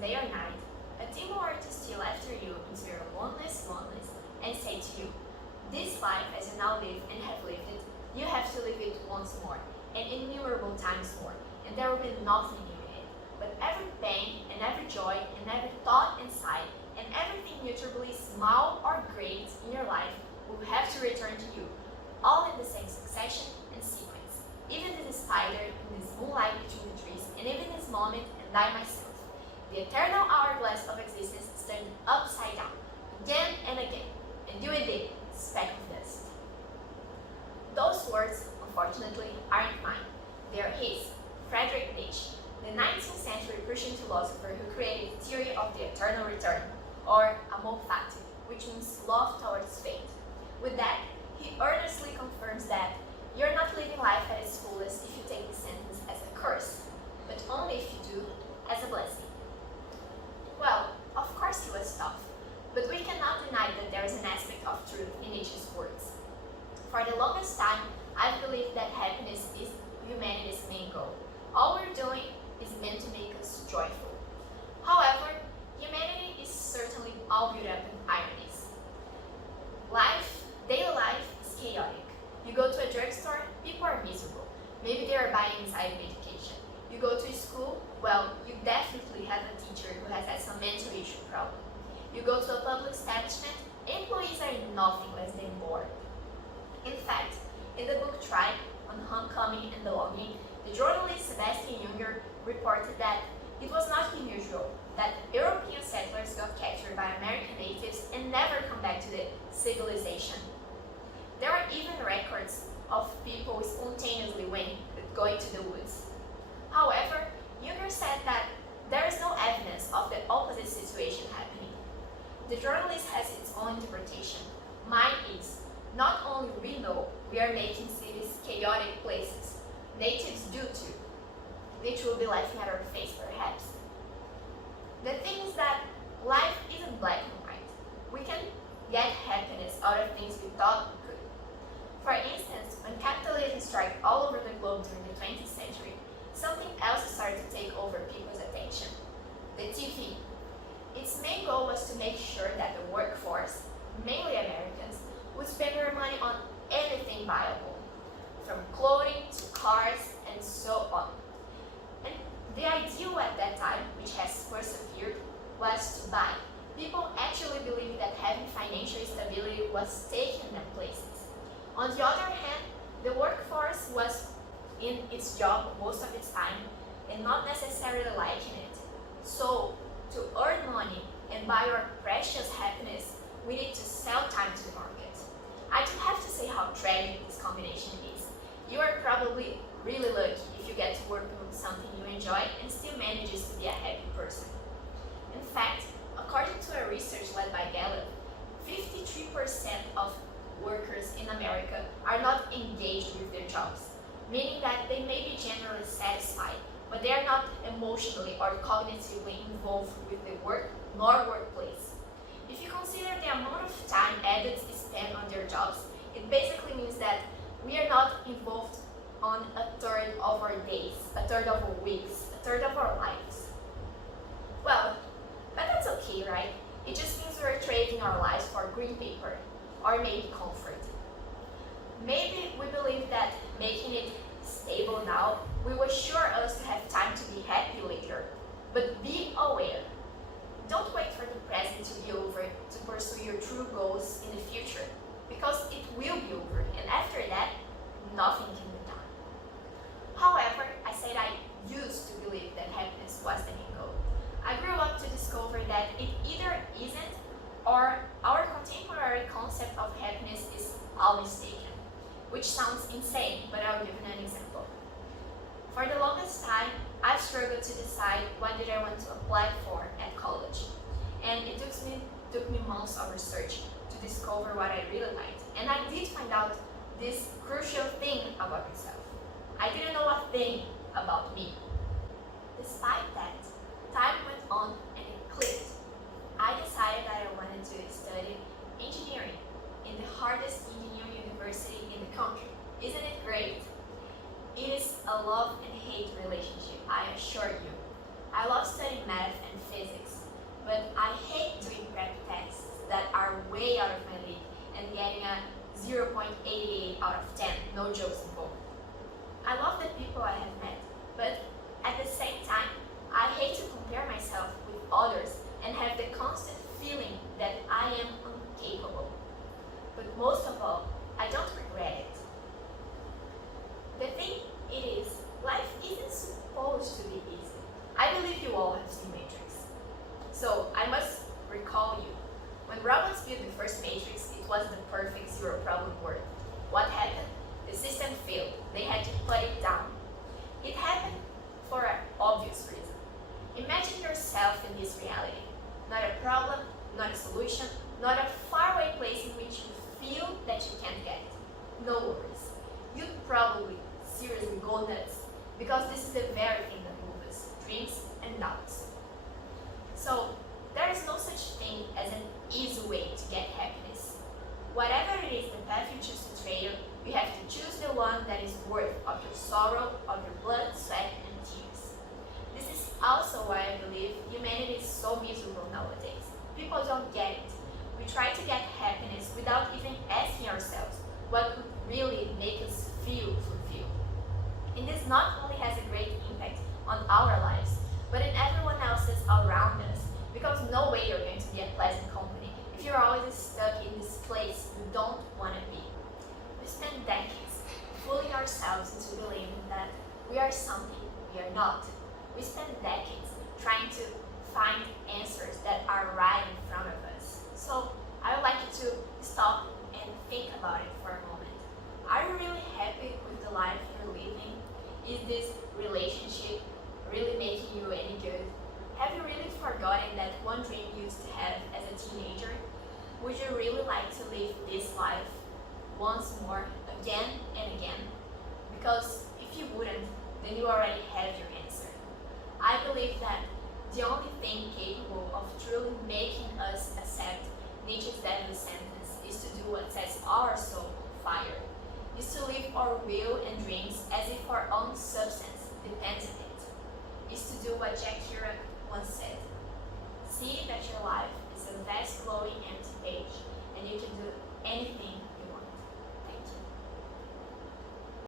day or night, a demon were to steal after you into your loneless, and say to you, this life as you now live and have lived it, you have to live it once more, and innumerable times more, and there will be nothing new in it, but every pain and every joy and every thought and sigh, and everything mutually small or great in your life will have to return to you, all in the same succession and sequence. Even this spider in this moonlight between the trees, and even this moment and I myself. The eternal hourglass of existence is turned upside down, again and again, and you indeed, speck of dust. Those words, unfortunately, aren't mine. They are his, Friedrich Nietzsche, the 19th century Prussian philosopher who created the theory of the eternal return, or amor fati, which means love towards fate. With that, he earnestly confirms that you're not living life at its fullest if you take the sentence as a curse, but only if you do as a blessing. Well, of course he was tough, but we cannot deny that there is an aspect of truth in Nietzsche's words. For the longest time, I've believed that happiness is humanity's main goal. All we're doing is meant to make us joyful. However, humanity is certainly all built up in ironies. Daily life is chaotic. You go to a drugstore, people are miserable. Maybe they are buying anxiety medication. You go to school, well, you definitely have a teacher who has had some mental issue problem. You go to a public establishment, employees are nothing less than bored. In fact, in the book Tribe, on homecoming and belonging, the journalist Sebastian Junger reported that it was not unusual that European settlers got captured by American natives and never come back to the civilization. There are even records of people spontaneously going to the woods. However, Junger said that there is no evidence of the opposite situation happening. The journalist has its own interpretation. Mine is, not only we know we are making cities chaotic places, natives do too, which will be laughing at our face perhaps. The thing is that life isn't black and white. We can get happiness out of things we thought we could. For instance, when capitalism struck all over the globe during the 20th century, something else started to take over people's attention: the TV. Its main goal was to make sure that the workforce, mainly Americans, would spend their money on anything viable, from clothing to cars and so on. And the ideal at that time, which has persevered, was to buy. People actually believed that having financial stability was taking them places. On the other hand, the workforce was in its job most of its time and not necessarily liking it. So, to earn money and buy your precious happiness, we need to sell time to the market. I don't have to say how tragic this combination is. You are probably really lucky if you get to work on something you enjoy and still manages to be a happy person. In fact, according to a research led by Gallup, 53% of workers in America are not engaged with their jobs, meaning that they may be generally satisfied, but they are not emotionally or cognitively involved with the work nor workplace. If you consider the amount of time adults spend on their jobs, it basically means that we are not involved on a third of our days, a third of our weeks, a third of our lives. Well, but that's okay, right? It just means we're trading our lives for green paper, or maybe comfort. Maybe we believe that making it stable now will assure us to have time to be happy later. But be aware. Don't wait for the present to be over to pursue your true goals in the future, because it will be over, and after that, nothing can be done. However, I said I used to believe that happiness was the main goal. I grew up to discover that it either isn't, or our contemporary concept of happiness is all mistaken, which sounds insane, but I'll give you an example. For the longest time, I've struggled to decide what did I want to apply for at college, and it took me months of research to discover what I really liked, and I did find out this crucial thing about myself. I didn't know a thing about me. Despite that, time went on and it clicked. I decided that I wanted to study engineering in the hardest engineering university in the country. Isn't it great? It is a love and hate relationship, I assure you. I love studying math and physics, but I hate doing prep tests that are way out of my league and getting a 0.88 out of 10, no jokes involved. I love the people I have met, but at the same time, I hate to compare myself with others and have the constant feeling that I am incapable. But most of all, I don't regret it. The thing it is, life isn't supposed to be easy. I believe you all have seen Matrix. So I must recall you. When robots built the first Matrix, it was the perfect zero problem world. What happened? The system failed. They had to put it down. It happened for an obvious reason. Imagine yourself in this reality. Not a problem, not a solution, not a faraway place in which you feel that you can't get it. No worries. You'd probably seriously go nuts, because this is the very thing that moves us, dreams and doubts. So, there is no such thing as an easy way to get happiness. Whatever it is the path you choose to trail, you have to choose the one that is worth of your sorrow, of your blood, sweat, and tears. This is also why I believe humanity is so miserable nowadays. People don't get it. We try to get happiness without even asking ourselves what would really make us feel fulfilled. And this not only has a great impact on our lives, but in everyone else's around us, because no way you're going to be a pleasant company if you're always stuck in this place you don't want to be. We spend decades fooling ourselves into believing that we are something we are not. We spend decades trying to find answers that are right in front of us. So I would like you to stop and think about it for a moment. Are you really happy with the life you're living? Is this relationship really making you any good? Have you really forgotten that one dream you used to have as a teenager? Would you really like to live this life once more, again and again? Because if you wouldn't, then you already have your answer. I believe that the only thing capable of truly making us accept Nietzsche's deadly sentence is to do what sets our soul on fire, is to live our will and dreams as if our own substance depends on it, is to do what Jack Kerouac once said: see that your life is a vast glowing empty page and you can do anything